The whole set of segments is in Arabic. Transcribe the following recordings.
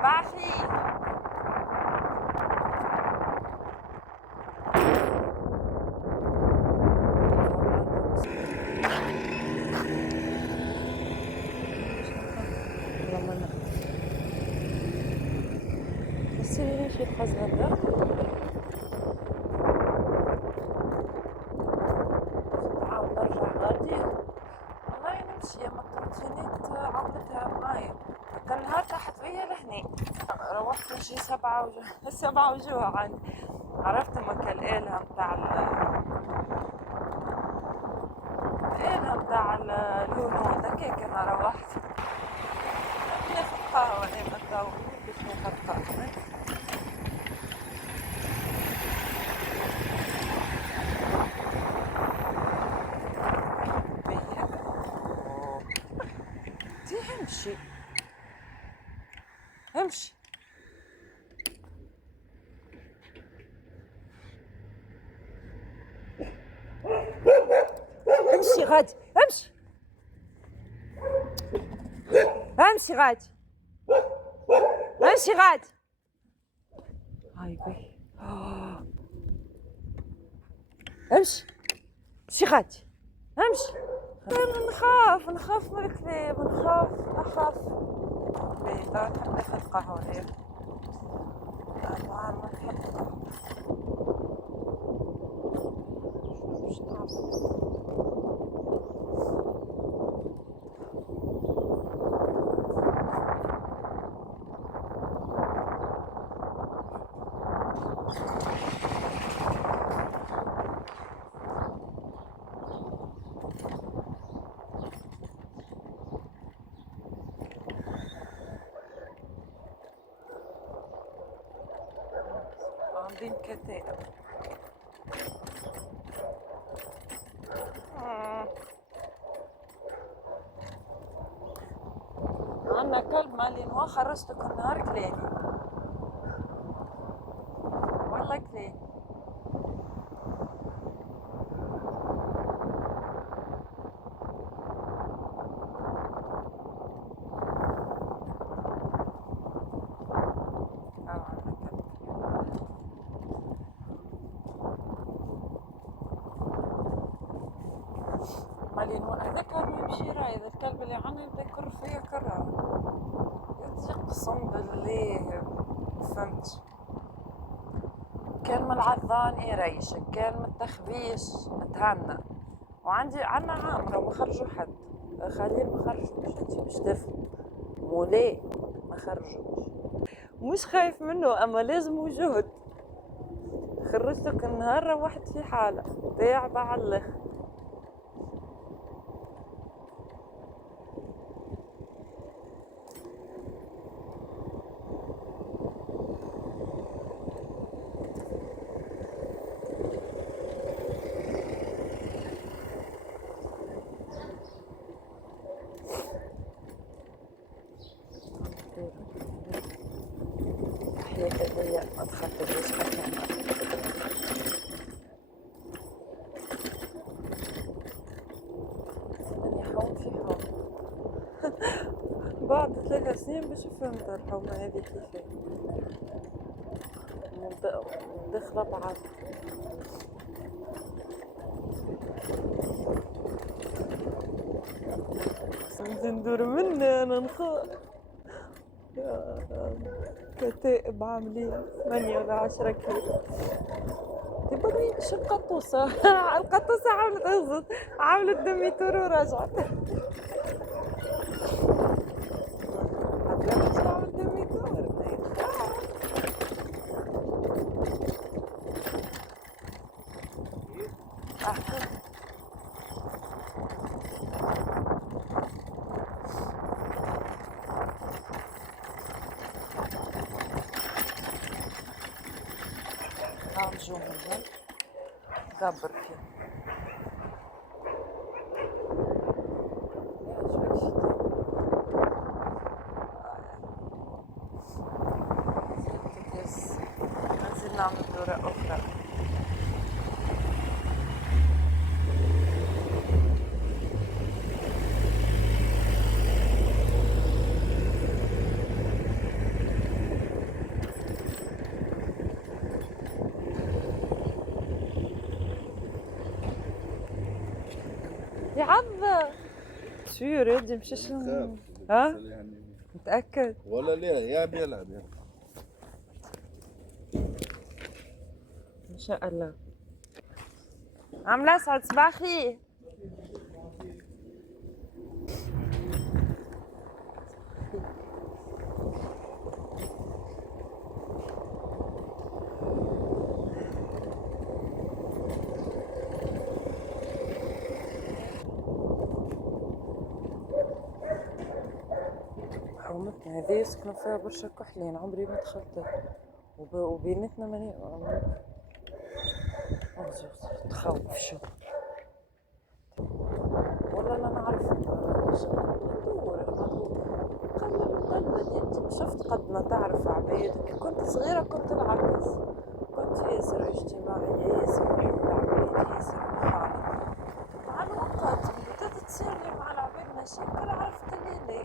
صباح الخير. بصي في القز هذا نعاود نرجع غادي والله نمشي ما التروتينيت عملتها معايا هكا النهار طاحت بيا لهني روحت نجي سبعة وجوعا عرفت مكا الآلهة متاع الهنود هكاك انا روحت ناخد قهوة انا مكا باش ناخد قهوة امشي امشي امشي غادي امشي امشي غادي امشي غادي هاي بي امشي امشي غادي امشي نخاف من الكلاب اخاف باهي توا نحب ناخد قهوة هي طبعا ما نحب القهوة باش نعمل عاملين كتائب عندنا كلب مالينوا خرجته كل نهار كلاني والله كلاني مالينوا هذاك ما يمشي رايد الكلب اللي عندنا يبدا يكر فيا كرة يقسم بالله فهمت كان من العضان يريشك كان من التخبيش تهنى وعندنا عامرة وما خرجوا حد خليل ما خرجوش انتي مش تفهم مولاي ما خرجوش مش خايف منه اما لازم جهد خرجته كل نهار روحت في حالة تعبة على الاخر هي ما تخططش حتى يحوم في حوم بعد 3 سنين باش فهمت الحومة هذه كيفاه مدخلة بعض ندور مني انا نخاف كتائب عاملين 8 ولا 10 كيلو تبغي شو القطوسة القطوسة عملت غزت عملت دمي تور ورجعت عملت دمي تور نعم جمهور دبر فيه ننزل نعمل دورة أخرى سيور يدي مشيش. نخاف. ها؟ متأكد؟ ولا لا يا بيلعب يا. إن شاء الله. عم الأسعد صباح الخير. حومتنا هذي يسكنوا فيها برشا كحلين، عمري ما دخلت وبينتنا ماني تخوف شو. والله لا نعرف ندور قلب انت شفت قد ما تعرف عباد. كنت صغيرة كنت العكس، كنت ياسر اجتماعية، ياسر نحب العباد، ياسر نخالط. مع الوقت بدأت تصير لي مع العباد مشاكل، عرفت اللي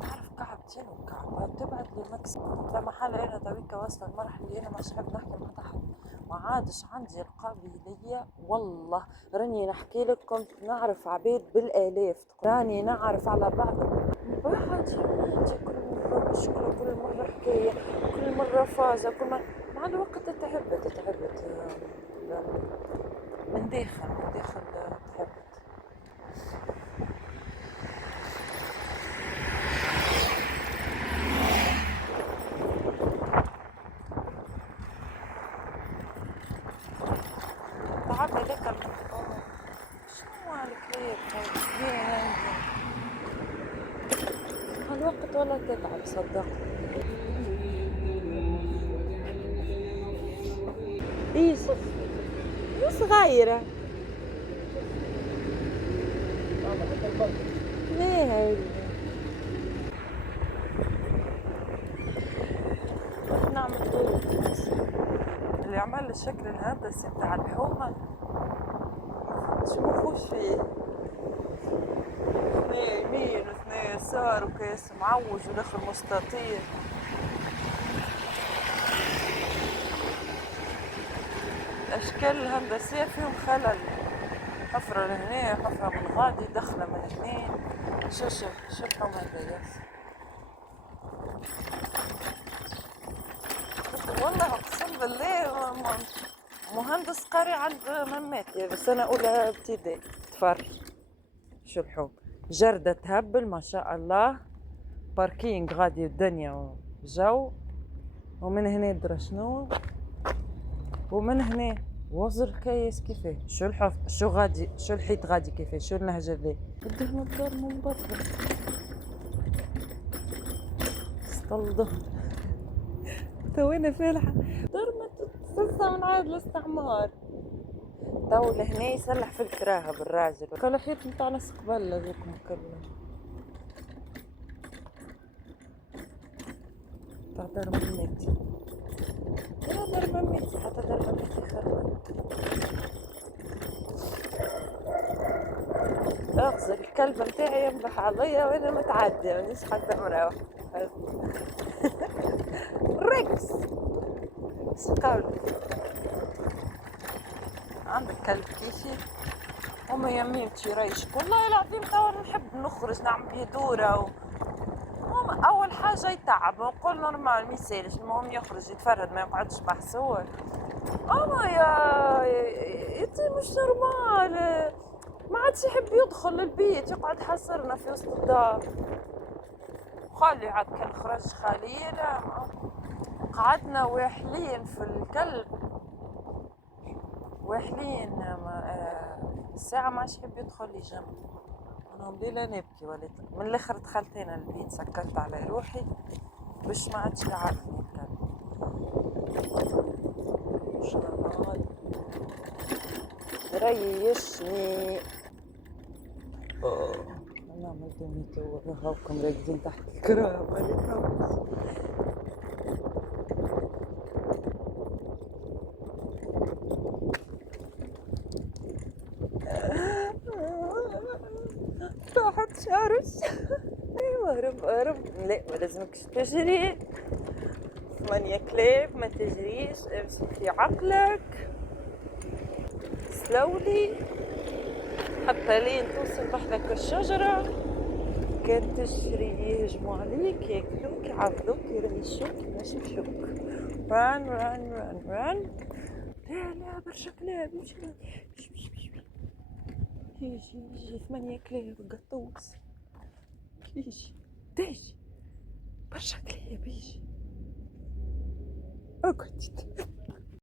تعرف كعبتين وكعبات تبعد لي مكسب. لما حال انا تويكا واصله المرحله اللي انا مش حاب نحكي مع حد، ما عادش عندي القابليه. والله راني نحكي لك كنت نعرف عباد بالالاف، راني نعرف على بعض بعد يموت. كل مره مشكله، كل مره حكايه، كل مره فازه، كل مرة مع الوقت تتعبت من داخل تحبت. تعبني لك شنو الكليب هالوقت ولا تتعب صدقني. ايه صغيرة ليه هاي نعمل دور اللي عمل الشكل الهندسي بتاع الحومة شو مخوش فيه. اثنين يمين واثنين يسار وكاس معوج وداخل مستطيل. الأشكال الهندسية فيهم خلل، حفرة لهنا حفرة من غادي دخلة من اثنين. شو الحومة هذا ياسر والله اقسم بالله مهندس قاري عند مماتي بس انا اولى ابتدائي. تفرج شو الحوم، جردة تهبل ما شاء الله، باركينج غادي الدنيا وجو. ومن هنا درا شنو، ومن هنا وزر كيس كيفاه. شو الحف شو غادي، شو الحيط غادي كيفاه، شو النهجة ذي بدهم الدار منبطل استلضم توينا فالحة دار ما تتسلسل من عاد الاستعمار. تو لهنا يسلح في الكراهة بالراجل كل حيط متاع ناس قبل لذوكم كلهم تاع دار مماتي. لا دار مماتي حتى دار مماتي خربت. اغزل الكلب متاعي ينبح عليا وانا متعدية مانيش حتى مروح ريكس سقاولك عندك كلب كيفي هما يمين تيريشك. والله العظيم توا نحب نخرج نعمل بيه دورة هما أول حاجة يتعب ونقول نورمال ميسالش، المهم يخرج يتفرد ما يقعدش محسور. أما يا مش نورمال، ما عادش يحب يدخل البيت يقعد حصرنا في وسط الدار. خالي عاد كان خرج خلينا قعدنا واحلين في الكلب واحلين الساعة ما عادش يحب يدخل لي جنبي. انا ليلة نبكي وليت من الاخر دخلت هنا البيت سكرت على روحي باش ما عادش يعرفني الكلب. مش نورمال ريشني. نعمل دنيتي وهاكم راقدين تحت الكرام مالكمش. راحت شارش ايوه هرب لا ما لازمكش تجري 8 كلاب ما تجريش امسك في عقلك سلولي حتى لين توصل بحذاك الشجرة كان تجري يهجموا عليك ياكلوك يعضوك يريشوك ينشفشوك. ران ران ران ران. لا لا برشا كلاب يمشي يجي 8 كلاب قطوس يجي تيجي برشا كلاب يجي اقعد